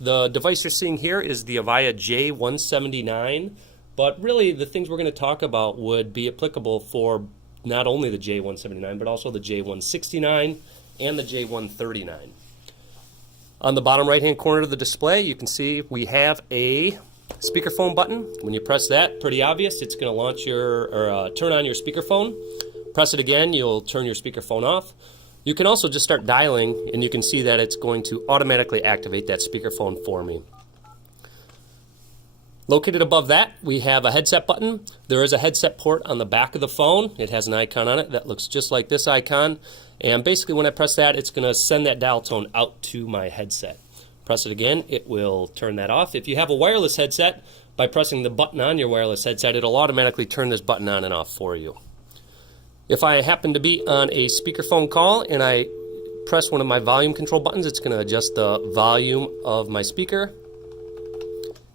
The device you're seeing here is the Avaya J179, but really the things we're going to talk about would be applicable for not only the J179, but also the J169 and the J139. On the bottom right-hand corner of the display, you can see we have a speakerphone button. When you press that, pretty obvious, it's going to launch your or turn on your speakerphone. Press it again, you'll turn your speakerphone off. You can also just start dialing, and you can see that it's going to automatically activate that speakerphone for me. Located above that, we have a headset button. There is a headset port on the back of the phone. It has an icon on it that looks just like this icon. And basically when I press that, it's going to send that dial tone out to my headset. Press it again, it will turn that off. If you have a wireless headset, by pressing the button on your wireless headset, it'll automatically turn this button on and off for you. If I happen to be on a speakerphone call and I press one of my volume control buttons, it's going to adjust the volume of my speaker.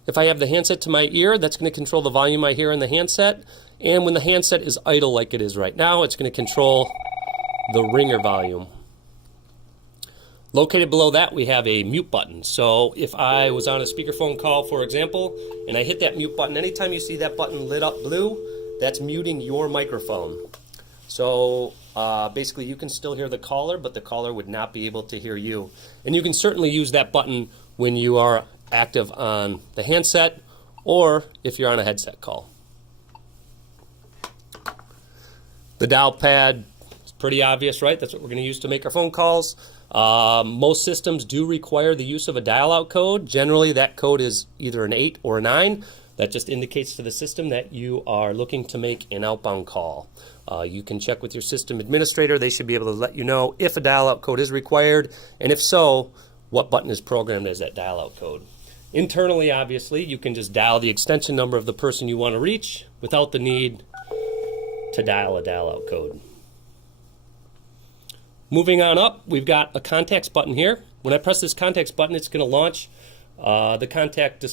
If I have the handset to my ear, that's going to control the volume I hear in the handset. And when the handset is idle like it is right now, it's going to control the ringer volume. Located below that, we have a mute button. So if I was on a speakerphone call, for example, and I hit that mute button, anytime you see that button lit up blue, that's muting your microphone. So basically you can still hear the caller, but the caller would not be able to hear you. And you can certainly use that button when you are active on the handset or if you're on a headset call. The dial pad is pretty obvious, right? That's what we're going to use to make our phone calls. Most systems do require the use of a dial-out code. Generally that code is either an 8 or a 9. That just indicates to the system that you are looking to make an outbound call. You can check with your system administrator. They should be able to let you know if a dial-out code is required, and if so, what button is programmed as that dial-out code. Internally, obviously, you can just dial the extension number of the person you want to reach without the need to dial a dial-out code. Moving on up, we've got a contacts button here. When I press this contacts button, it's going to launch the contact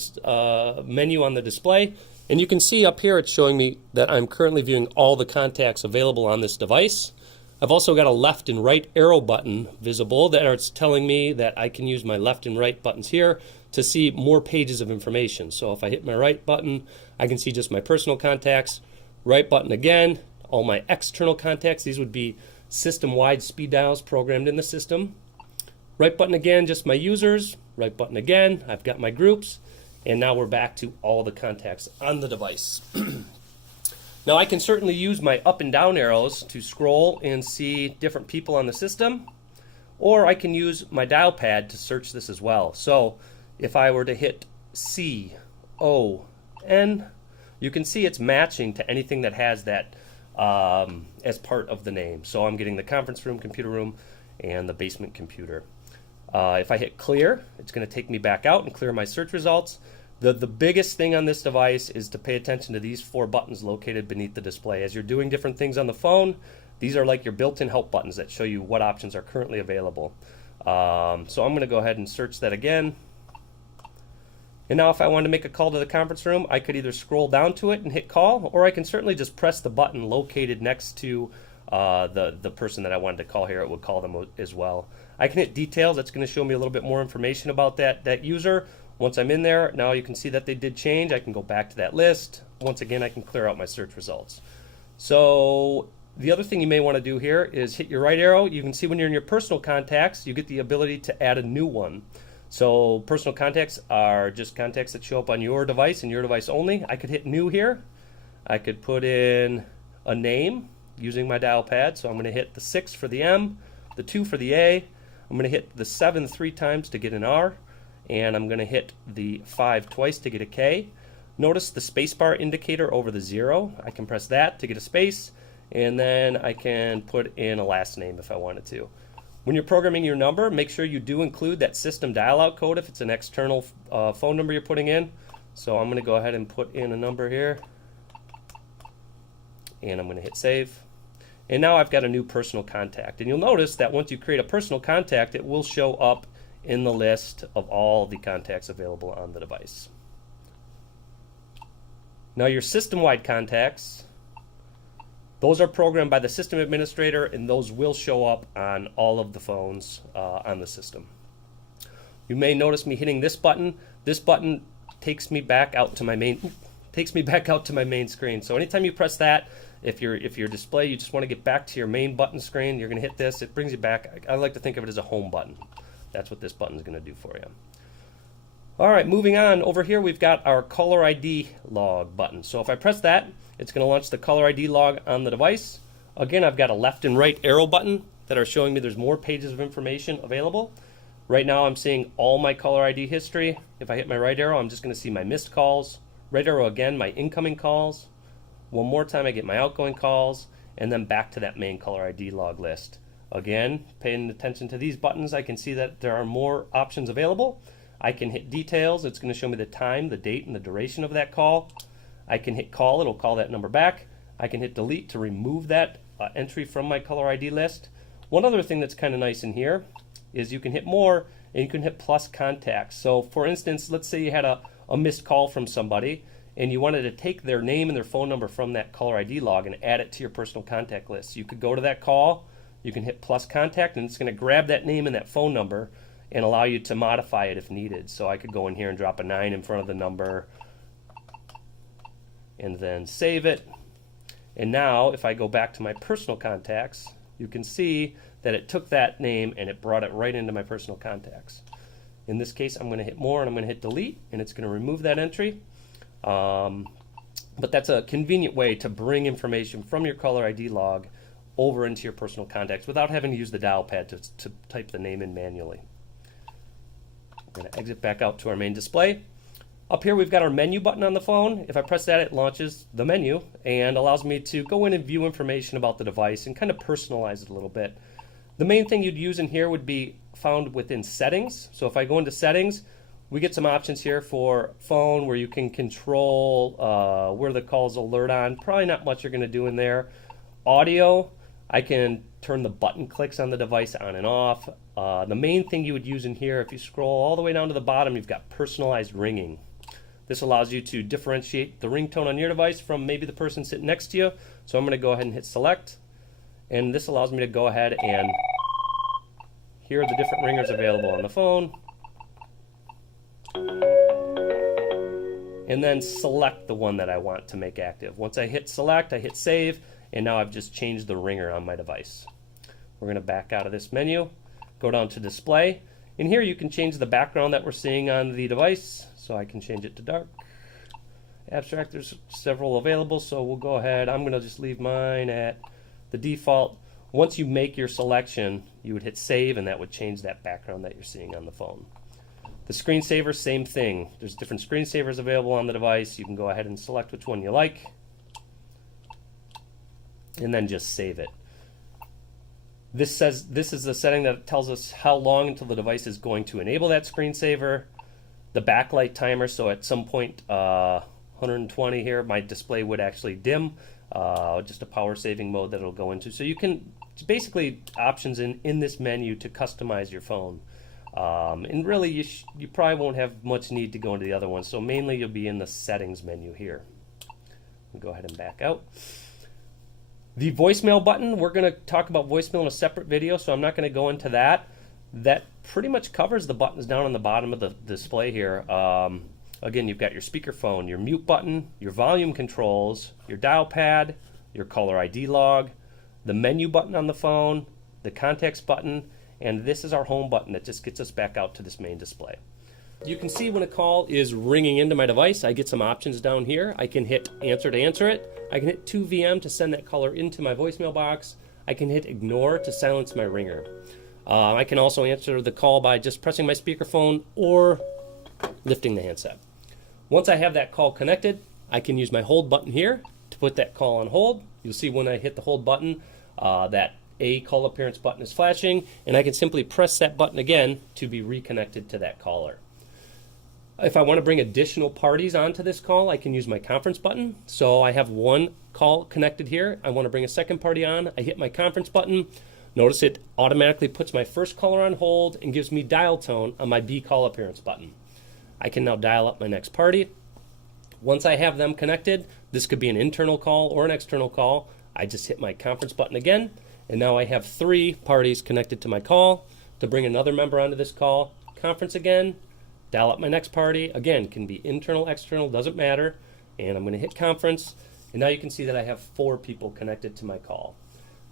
menu on the display. And you can see up here it's showing me that I'm currently viewing all the contacts available on this device. I've also got a left and right arrow button visible that are telling me that I can use my left and right buttons here to see more pages of information. So if I hit my right button, I can see just my personal contacts. Right button again, all my external contacts. These would be system-wide speed dials programmed in the system. Right button again, just my users. Right button again, I've got my groups. And now we're back to all the contacts on the device. Now I can certainly use my up and down arrows to scroll and see different people on the system, or I can use my dial pad to search this as well. So if I were to hit C-O-N, you can see it's matching to anything that has that as part of the name. So I'm getting the conference room, computer room, and the basement computer. If I hit clear, it's going to take me back out and clear my search results. The biggest thing on this device is to pay attention to these 4 buttons located beneath the display. As you're doing different things on the phone, these are like your built-in help buttons that show you what options are currently available. So I'm going to go ahead and search that again. And now if I wanted to make a call to the conference room, I could either scroll down to it and hit call, or I can certainly just press the button located next to the person that I wanted to call here. It would call them as well. I can hit details. That's going to show me a little bit more information about that user. Once I'm in there, now you can see that they did change. I can go back to that list. Once again, I can clear out my search results. So the other thing you may want to do here is hit your right arrow. You can see when you're in your personal contacts, you get the ability to add a new one. So personal contacts are just contacts that show up on your device and your device only. I could hit new here. I could put in a name using my dial pad. So I'm going to hit the 6 for the M, the 2 for the A. I'm going to hit the 7 3 times to get an R, and I'm going to hit the 5 twice to get a K. Notice the spacebar indicator over the 0. I can press that to get a space, and then I can put in a last name if I wanted to. When you're programming your number, make sure you do include that system dial-out code if it's an external phone number you're putting in. So I'm going to go ahead and put in a number here, and I'm going to hit save. And now I've got a new personal contact. And you'll notice that once you create a personal contact, it will show up in the list of all the contacts available on the device. Now your system-wide contacts, those are programmed by the system administrator, and those will show up on all of the phones on the system. You may notice me hitting this button. This button takes me back out to my main screen. So anytime you press that, if your display, you just want to get back to your main button screen, you're going to hit this. It brings you back. I like to think of it as a home button. That's what this button is going to do for you. All right, moving on. Over here, we've got our caller ID log button. So if I press that, it's going to launch the caller ID log on the device. Again, I've got a left and right arrow button that are showing me there's more pages of information available. Right now, I'm seeing all my caller ID history. If I hit my right arrow, I'm just going to see my missed calls. Right arrow again, my incoming calls. One more time, I get my outgoing calls, and then back to that main caller ID log list. Again, paying attention to these buttons, I can see that there are more options available. I can hit details. It's going to show me the time, the date, and the duration of that call. I can hit call. It'll call that number back. I can hit delete to remove that entry from my caller ID list. One other thing that's kind of nice in here is you can hit more, and you can hit plus contacts. So for instance, let's say you had a missed call from somebody, and you wanted to take their name and their phone number from that caller ID log and add it to your personal contact list. You could go to that call, you can hit plus contact, and it's going to grab that name and that phone number and allow you to modify it if needed. So I could go in here and drop a 9 in front of the number and then save it. And now if I go back to my personal contacts, you can see that it took that name and it brought it right into my personal contacts. In this case, I'm going to hit more and I'm going to hit delete, and it's going to remove that entry. But that's a convenient way to bring information from your caller ID log over into your personal contacts without having to use the dial pad to type the name in manually. I'm going to exit back out to our main display. Up here we've got our menu button on the phone. If I press that, it launches the menu and allows me to go in and view information about the device and kind of personalize it a little bit. The main thing you'd use in here would be found within settings. So if I go into settings, we get some options here for phone where you can control where the calls alert on. Probably not much you're going to do in there. Audio, I can turn the button clicks on the device on and off. The main thing you would use in here, if you scroll all the way down to the bottom, you've got personalized ringing. This allows you to differentiate the ringtone on your device from maybe the person sitting next to you. So I'm going to go ahead and hit select. And this allows me to go ahead and hear the different ringers available on the phone. And then select the one that I want to make active. Once I hit select, I hit save, and now I've just changed the ringer on my device. We're going to back out of this menu, go down to display. In here you can change the background that we're seeing on the device. So I can change it to dark. Abstract, there's several available, so we'll go ahead. I'm going to just leave mine at the default. Once you make your selection, you would hit save, and that would change that background that you're seeing on the phone. The screensaver, same thing. There's different screensavers available on the device. You can go ahead and select which one you like, and then just save it. This is the setting that tells us how long until the device is going to enable that screensaver. The backlight timer, so at some point 120 here, my display would actually dim. Just a power saving mode that it'll go into. So you can, basically options in this menu to customize your phone. And really you probably won't have much need to go into the other ones. So mainly you'll be in the settings menu here. We'll go ahead and back out. The voicemail button, we're going to talk about voicemail in a separate video, so I'm not going to go into that. That pretty much covers the buttons down on the bottom of the display here. Again, you've got your speakerphone, your mute button, your volume controls, your dial pad, your caller ID log, the menu button on the phone, the contacts button, and this is our home button that just gets us back out to this main display. You can see when a call is ringing into my device, I get some options down here. I can hit answer to answer it. I can hit 2VM to send that caller into my voicemail box. I can hit ignore to silence my ringer. I can also answer the call by just pressing my speakerphone or lifting the handset. Once I have that call connected, I can use my hold button here to put that call on hold. You'll see when I hit the hold button that a call appearance button is flashing, and I can simply press that button again to be reconnected to that caller. If I want to bring additional parties onto this call, I can use my conference button. So I have one call connected here. I want to bring a second party on. I hit my conference button. Notice it automatically puts my first caller on hold and gives me dial tone on my B call appearance button. I can now dial up my next party. Once I have them connected, this could be an internal call or an external call. I just hit my conference button again, and now I have 3 parties connected to my call. To bring another member onto this call, conference again, dial up my next party. Again, can be internal, external, doesn't matter. And I'm going to hit conference. And now you can see that I have 4 people connected to my call.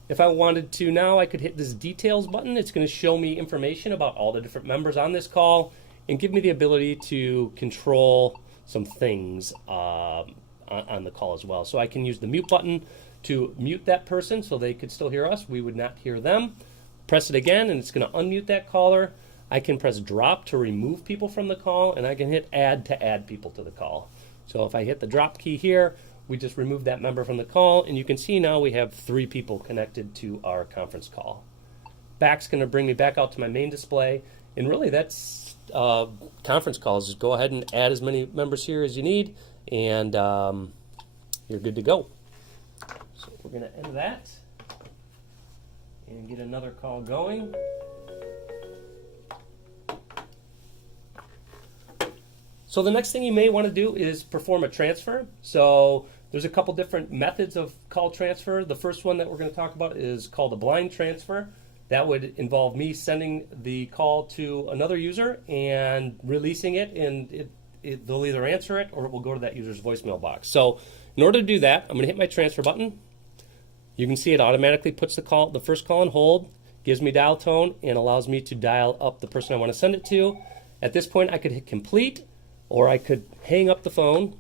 If I wanted to now, I could hit this details button. It's going to show me information about all the different members on this call and give me the ability to control some things on the call as well. So I can use the mute button to mute that person so they could still hear us. We would not hear them. Press it again and it's going to unmute that caller. I can press drop to remove people from the call, and I can hit add to add people to the call. So if I hit the drop key here, we just remove that member from the call, and you can see now we have 3 people connected to our conference call. Back's going to bring me back out to my main display, and really that's conference calls. Just go ahead and add as many members here as you need, and you're good to go. So we're going to end that and get another call going. So the next thing you may want to do is perform a transfer. So there's a couple different methods of call transfer. The first one that we're going to talk about is called a blind transfer. That would involve me sending the call to another user and releasing it, and they'll either answer it or it will go to that user's voicemail box. So in order to do that, I'm going to hit my transfer button. You can see it automatically puts the first call on hold, gives me dial tone, and allows me to dial up the person I want to send it to. At this point, I could hit complete, or I could hang up the phone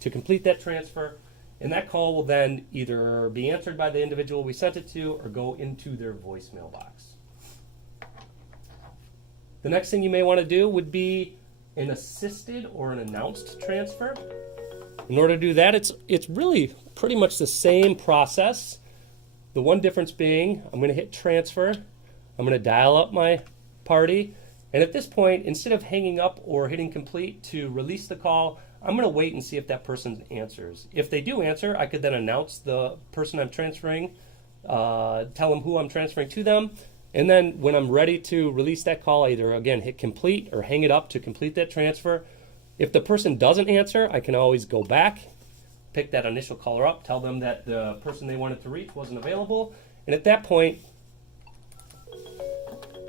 to complete that transfer, and that call will then either be answered by the individual we sent it to or go into their voicemail box. The next thing you may want to do would be an assisted or an announced transfer. In order to do that, it's really pretty much the same process. The one difference being, I'm going to hit transfer, I'm going to dial up my party, and at this point, instead of hanging up or hitting complete to release the call, I'm going to wait and see if that person answers. If they do answer, I could then announce the person I'm transferring, tell them who I'm transferring to them, and then when I'm ready to release that call, I either, again, hit complete or hang it up to complete that transfer. If the person doesn't answer, I can always go back, pick that initial caller up, tell them that the person they wanted to reach wasn't available, and at that point,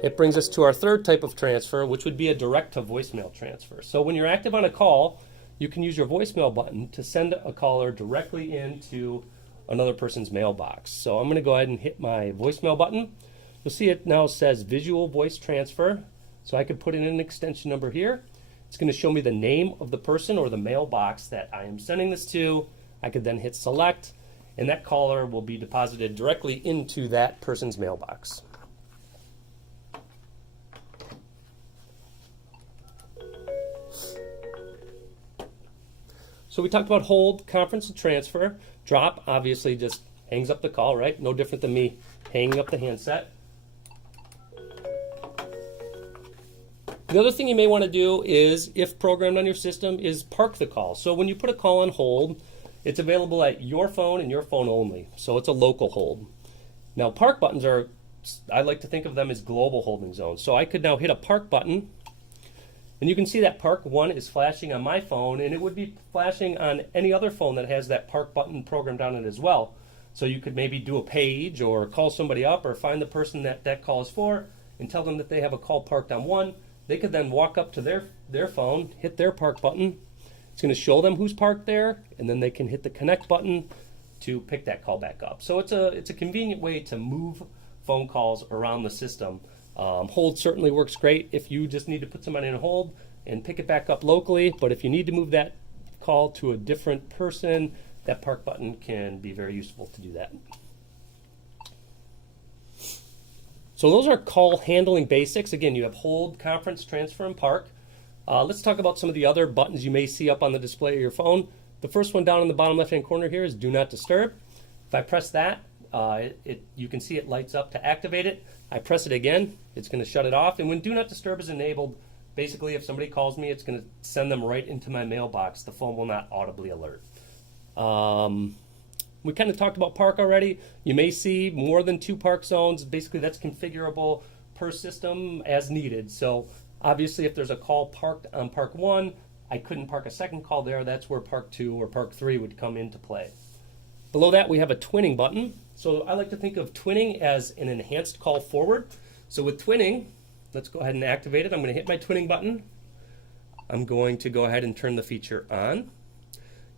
it brings us to our third type of transfer, which would be a direct-to-voicemail transfer. So when you're active on a call, you can use your voicemail button to send a caller directly into another person's mailbox. So I'm going to go ahead and hit my voicemail button. You'll see it now says Visual Voice Transfer. So I could put in an extension number here. It's going to show me the name of the person or the mailbox that I am sending this to. I could then hit select, and that caller will be deposited directly into that person's mailbox. So we talked about hold, conference, and transfer. Drop obviously just hangs up the call, right? No different than me hanging up the handset. The other thing you may want to do is, if programmed on your system, is park the call. So when you put a call on hold, it's available at your phone and your phone only. So it's a local hold. Now park buttons are, I like to think of them as global holding zones. So I could now hit a park button, and you can see that park 1 is flashing on my phone, and it would be flashing on any other phone that has that park button programmed on it as well. So you could maybe do a page or call somebody up or find the person that call is for and tell them that they have a call parked on 1. They could then walk up to their phone, hit their park button. It's going to show them who's parked there, and then they can hit the connect button to pick that call back up. So it's a convenient way to move phone calls around the system. Hold certainly works great if you just need to put somebody in hold and pick it back up locally, but if you need to move that call to a different person, that park button can be very useful to do that. So those are call handling basics. Again, you have hold, conference, transfer, and park. Let's talk about some of the other buttons you may see up on the display of your phone. The first one down in the bottom left-hand corner here is Do Not Disturb. If I press that, you can see it lights up to activate it. I press it again, it's going to shut it off. And when Do Not Disturb is enabled, basically if somebody calls me, it's going to send them right into my mailbox. The phone will not audibly alert. We kind of talked about park already. You may see more than 2 park zones. Basically, that's configurable per system as needed. So obviously, if there's a call parked on park 1, I couldn't park a second call there. That's where park 2 or park 3 would come into play. Below that, we have a twinning button. So I like to think of twinning as an enhanced call forward. So with twinning, let's go ahead and activate it. I'm going to hit my twinning button. I'm going to go ahead and turn the feature on.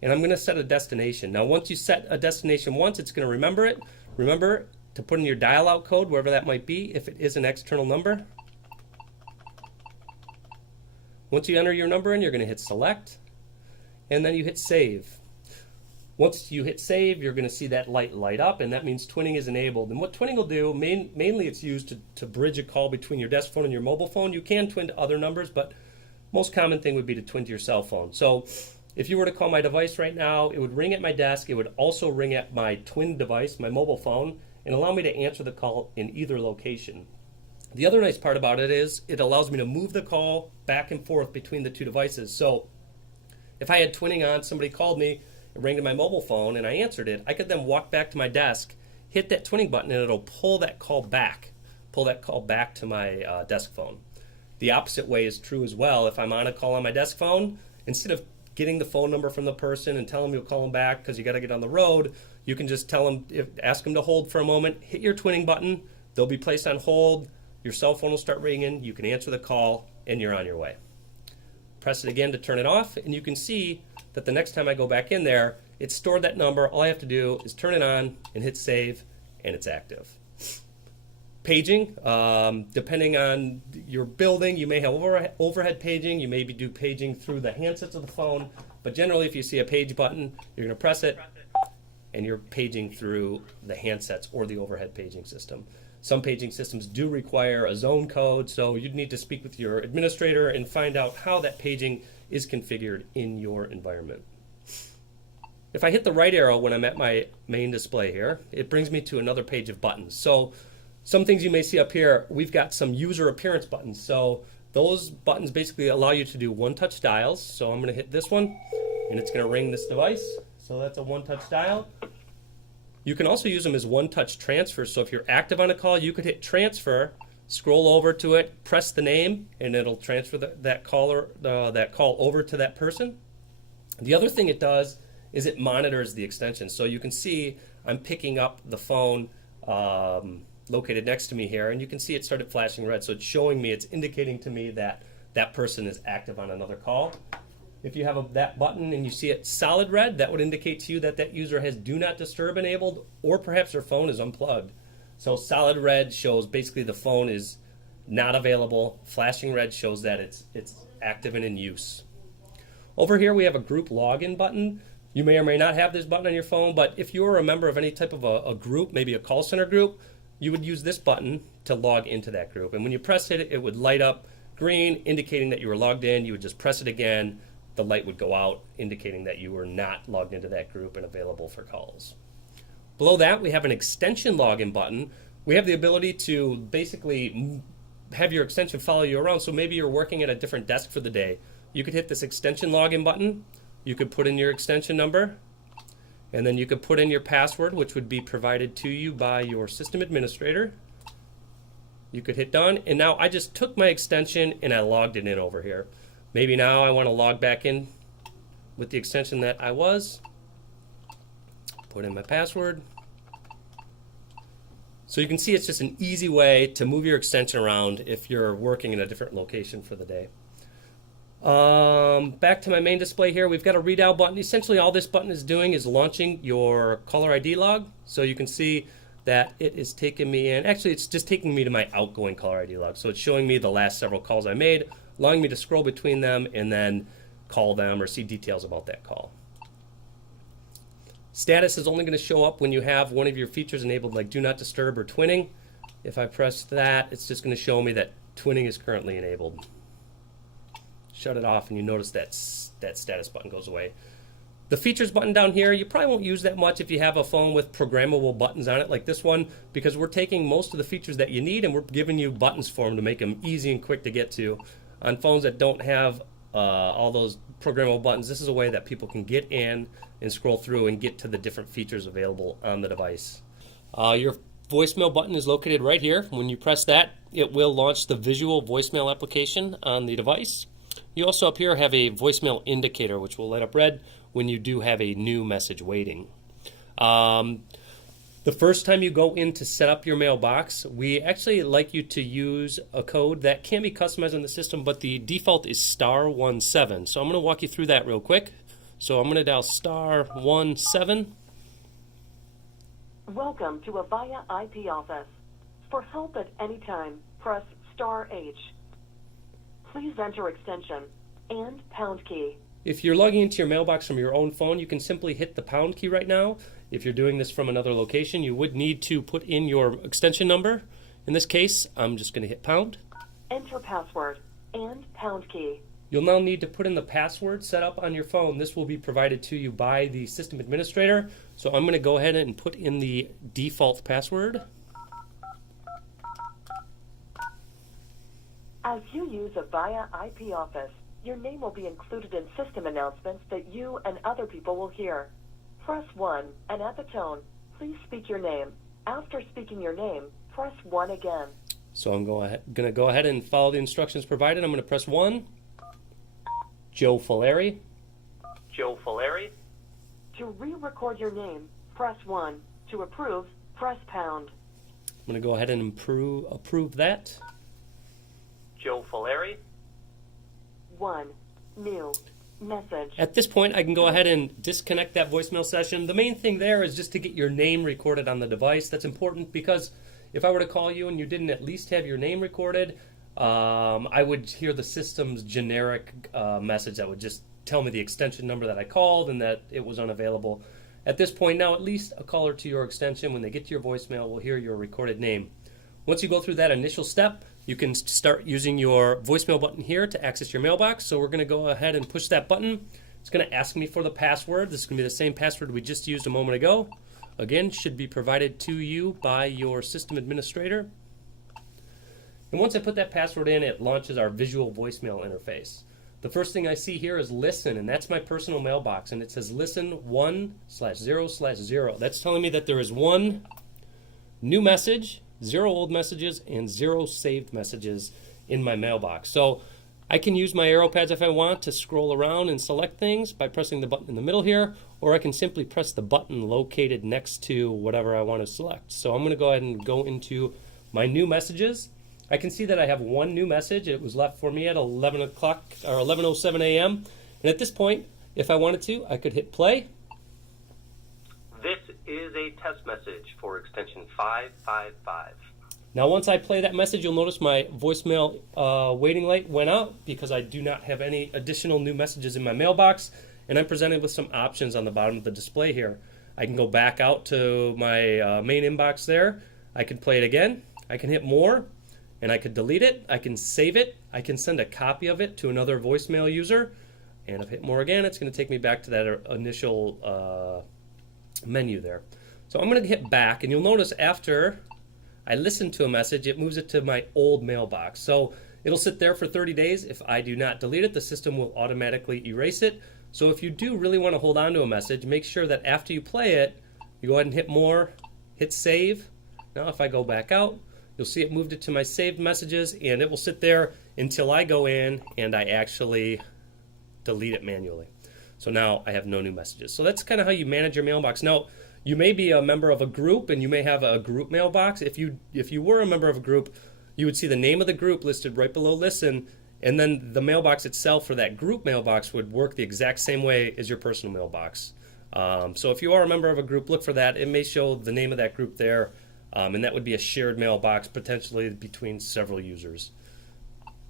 And I'm going to set a destination. Now once you set a destination once, it's going to remember it. Remember to put in your dial out code, wherever that might be, if it is an external number. Once you enter your number in, you're going to hit select, and then you hit save. Once you hit save, you're going to see that light up, and that means twinning is enabled. And what twinning will do, mainly it's used to bridge a call between your desk phone and your mobile phone. You can twin to other numbers, but most common thing would be to twin to your cell phone. So if you were to call my device right now, it would ring at my desk. It would also ring at my twin device, my mobile phone, and allow me to answer the call in either location. The other nice part about it is it allows me to move the call back and forth between the two devices. So if I had twinning on, somebody called me, it rang to my mobile phone, and I answered it, I could then walk back to my desk, hit that twinning button, and it'll pull that call back to my desk phone. The opposite way is true as well. If I'm on a call on my desk phone, instead of getting the phone number from the person and tell them you'll call them back because you got to get on the road, you can just tell them, ask them to hold for a moment, hit your twinning button, they'll be placed on hold, your cell phone will start ringing, you can answer the call, and you're on your way. Press it again to turn it off, and you can see that the next time I go back in there, it's stored that number. All I have to do is turn it on and hit save, and it's active. Paging, depending on your building, you may have overhead paging, you may do paging through the handsets of the phone, but generally if you see a page button, you're going to press it, and you're paging through the handsets or the overhead paging system. Some paging systems do require a zone code, so you'd need to speak with your administrator and find out how that paging is configured in your environment. If I hit the right arrow when I'm at my main display here, it brings me to another page of buttons. So some things you may see up here, we've got some user appearance buttons. So those buttons basically allow you to do one-touch dials. So I'm going to hit this one, and it's going to ring this device. So that's a one-touch dial. You can also use them as one-touch transfers. So if you're active on a call, you could hit transfer, scroll over to it, press the name, and it'll transfer that call over to that person. The other thing it does is it monitors the extension. So you can see I'm picking up the phone located next to me here, and you can see it started flashing red. So it's showing me, it's indicating to me that that person is active on another call. If you have that button and you see it solid red, that would indicate to you that that user has do not disturb enabled, or perhaps their phone is unplugged. So solid red shows basically the phone is not available. Flashing red shows that it's active and in use. Over here we have a group login button. You may or may not have this button on your phone, but if you are a member of any type of a group, maybe a call center group, you would use this button to log into that group. And when you press it, it would light up green, indicating that you were logged in. You would just press it again. The light would go out, indicating that you were not logged into that group and available for calls. Below that, we have an extension login button. We have the ability to basically have your extension follow you around. So maybe you're working at a different desk for the day. You could hit this extension login button. You could put in your extension number, and then you could put in your password, which would be provided to you by your system administrator. You could hit done, and now I just took my extension and I logged it in over here. Maybe now I want to log back in with the extension that I was. Put in my password. So you can see it's just an easy way to move your extension around if you're working in a different location for the day. Back to my main display here, we've got a redial button. Essentially all this button is doing is launching your caller ID log. So you can see that it is taking me in. Actually, it's just taking me to my outgoing caller ID log. So it's showing me the last several calls I made, allowing me to scroll between them and then call them or see details about that call. Status is only going to show up when you have one of your features enabled, like do not disturb or twinning. If I press that, it's just going to show me that twinning is currently enabled. Shut it off and you notice that status button goes away. The features button down here, you probably won't use that much if you have a phone with programmable buttons on it like this one, because we're taking most of the features that you need and we're giving you buttons for them to make them easy and quick to get to. On phones that don't have all those programmable buttons, this is a way that people can get in and scroll through and get to the different features available on the device. Your voicemail button is located right here. When you press that, it will launch the visual voicemail application on the device. You also up here have a voicemail indicator, which will light up red when you do have a new message waiting. The first time you go in to set up your mailbox, we actually like you to use a code that can be customized on the system, but the default is *17. So I'm going to walk you through that real quick. So I'm going to dial *17. Welcome to Avaya IP office. For help at any time, press *H. Please enter extension and # key. If you're logging into your mailbox from your own phone, you can simply hit the # key right now. If you're doing this from another location, you would need to put in your extension number. In this case, I'm just going to hit #. Enter password and # key. You'll now need to put in the password set up on your phone. This will be provided to you by the system administrator. So I'm going to go ahead and put in the default password. As you use Avaya IP office, your name will be included in system announcements that you and other people will hear. Press 1, and at the tone, please speak your name. After speaking your name, press 1 again. So I'm going to go ahead and follow the instructions provided. I'm going to press 1. Joe Folleri. Joe Folleri. To re-record your name, press 1. To approve, press #. I'm going to go ahead and approve that. Joe Folleri. 1. New. Message. At this point, I can go ahead and disconnect that voicemail session. The main thing there is just to get your name recorded on the device. That's important because if I were to call you and you didn't at least have your name recorded, I would hear the system's generic message that would just tell me the extension number that I called and that it was unavailable. At this point now, at least a caller to your extension, when they get to your voicemail, will hear your recorded name. Once you go through that initial step, you can start using your voicemail button here to access your mailbox. So we're going to go ahead and push that button. It's going to ask me for the password. This is going to be the same password we just used a moment ago. Again, should be provided to you by your system administrator. And once I put that password in, it launches our visual voicemail interface. The first thing I see here is listen, and that's my personal mailbox. And it says listen 1/0/0. That's telling me that there is 1 new message, 0 old messages, and 0 saved messages in my mailbox. So I can use my arrow pads if I want to scroll around and select things by pressing the button in the middle here, or I can simply press the button located next to whatever I want to select. So I'm going to go ahead and go into my new messages. I can see that I have 1 new message. It was left for me at 11 o'clock or 11:07 a.m. And at this point, if I wanted to, I could hit play. This is a test message for extension 555. Now, once I play that message, you'll notice my voicemail waiting light went out because I do not have any additional new messages in my mailbox, and I'm presented with some options on the bottom of the display here. I can go back out to my main inbox there. I can play it again. I can hit more, and I could delete it. I can save it. I can send a copy of it to another voicemail user, and if I hit more again, it's going to take me back to that initial menu there. So I'm going to hit back, and you'll notice after I listen to a message, it moves it to my old mailbox. So it'll sit there for 30 days. If I do not delete it, the system will automatically erase it. So if you do really want to hold on to a message, make sure that after you play it, you go ahead and hit more, hit save. Now if I go back out, you'll see it moved it to my saved messages, and it will sit there until I go in and I actually delete it manually. So now I have no new messages. So that's kind of how you manage your mailbox. Now, you may be a member of a group, and you may have a group mailbox. If you were a member of a group, you would see the name of the group listed right below listen, and then the mailbox itself for that group mailbox would work the exact same way as your personal mailbox. So if you are a member of a group, look for that. It may show the name of that group there, and that would be a shared mailbox potentially between several users.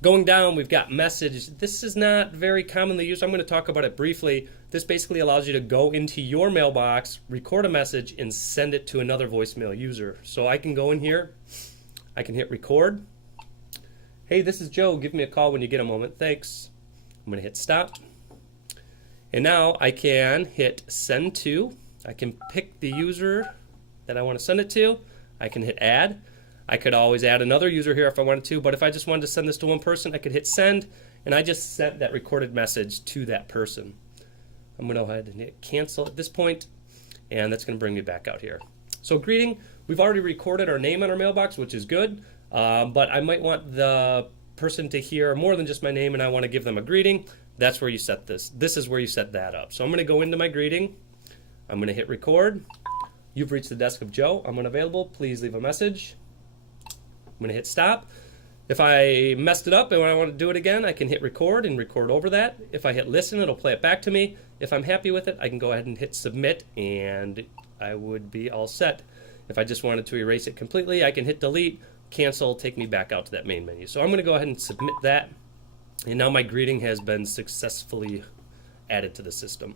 Going down, we've got message. This is not very commonly used. I'm going to talk about it briefly. This basically allows you to go into your mailbox, record a message, and send it to another voicemail user. So I can go in here. I can hit record. Hey, this is Joe. Give me a call when you get a moment. Thanks. I'm going to hit stop. And now I can hit send to. I can pick the user that I want to send it to. I can hit add. I could always add another user here if I wanted to, but if I just wanted to send this to one person, I could hit send, and I just sent that recorded message to that person. I'm going to go ahead and hit cancel at this point, and that's going to bring me back out here. So greeting, we've already recorded our name on our mailbox, which is good, but I might want the person to hear more than just my name, and I want to give them a greeting. That's where you set this. This is where you set that up. So I'm going to go into my greeting. I'm going to hit record. You've reached the desk of Joe. I'm unavailable. Please leave a message. I'm going to hit stop. If I messed it up and I want to do it again, I can hit record and record over that. If I hit listen, it'll play it back to me. If I'm happy with it, I can go ahead and hit submit, and I would be all set. If I just wanted to erase it completely, I can hit delete, cancel, take me back out to that main menu. So I'm going to go ahead and submit that, and now my greeting has been successfully added to the system.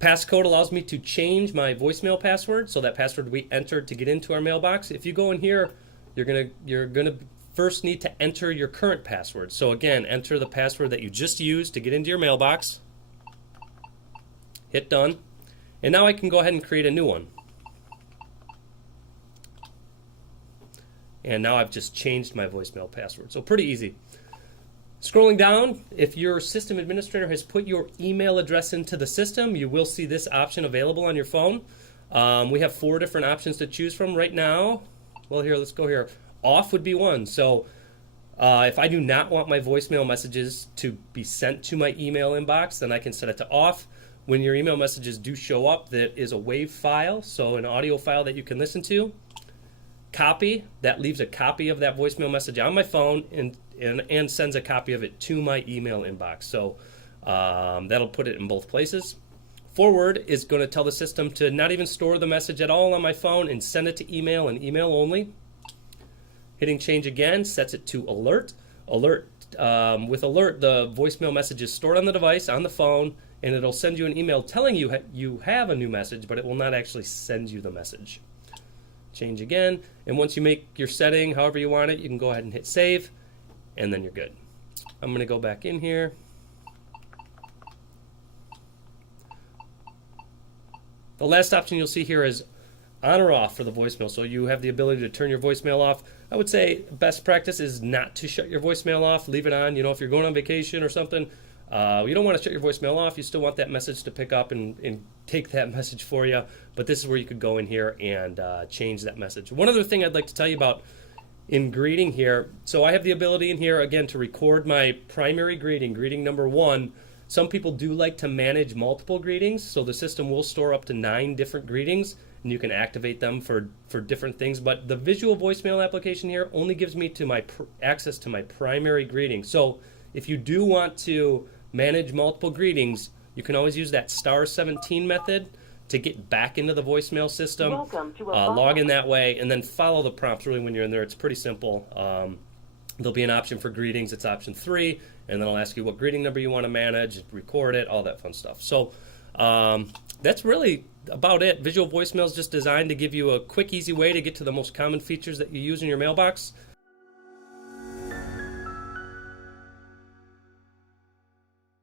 Passcode allows me to change my voicemail password, so that password we entered to get into our mailbox. If you go in here, you're gonna first need to enter your current password. So again, enter the password that you just used to get into your mailbox. Hit done. And now I can go ahead and create a new one. And now I've just changed my voicemail password. So pretty easy. Scrolling down, if your system administrator has put your email address into the system, you will see this option available on your phone. We have 4 different options to choose from right now. Well, here, let's go here. Off would be one. So if I do not want my voicemail messages to be sent to my email inbox, then I can set it to off. When your email messages do show up, that is a WAV file, so an audio file that you can listen to. Copy, that leaves a copy of that voicemail message on my phone and sends a copy of it to my email inbox. So that'll put it in both places. Forward is going to tell the system to not even store the message at all on my phone and send it to email and email only. Hitting change again sets it to alert. With alert, the voicemail message is stored on the device, on the phone, and it'll send you an email telling you you have a new message, but it will not actually send you the message. Change again, and once you make your setting however you want it, you can go ahead and hit save, and then you're good. I'm going to go back in here. The last option you'll see here is on or off for the voicemail. So you have the ability to turn your voicemail off. I would say best practice is not to shut your voicemail off. Leave it on. You know, if you're going on vacation or something, you don't want to shut your voicemail off. You still want that message to pick up and take that message for you. But this is where you could go in here and change that message. One other thing I'd like to tell you about in greeting here. So I have the ability in here, again, to record my primary greeting number 1. Some people do like to manage multiple greetings, so the system will store up to 9 different greetings, and you can activate them for different things. But the visual voicemail application here only gives me access to my primary greeting. So if you do want to manage multiple greetings, you can always use that *17 method to get back into the voicemail system. Welcome to log in that way, and then follow the prompts really when you're in there. It's pretty simple. There'll be an option for greetings. It's option 3, and then I'll ask you what greeting number you want to manage, record it, all that fun stuff. So that's really about it. Visual voicemail is just designed to give you a quick, easy way to get to the most common features that you use in your mailbox.